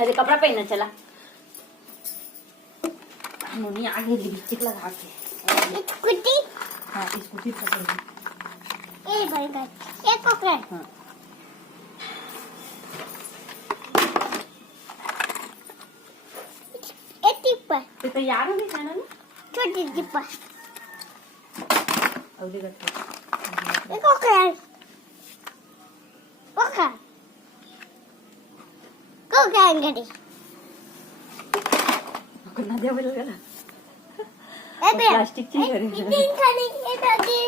अरे कपड़ा पहनना चला मुनी आगे लिपस्टिक लगा के स्कूटी हाँ स्कूटी पकड़ ए भाई का एक पकड़ हाँ एक टिप्पा ते तैयार हो गई खाना ना छोटी टिप्पा और देखा एक पकड़ पकड़ को क्या गड़ी पकड़ना दे बोल गया ए बे प्लास्टिक की तीन खाने ये दादी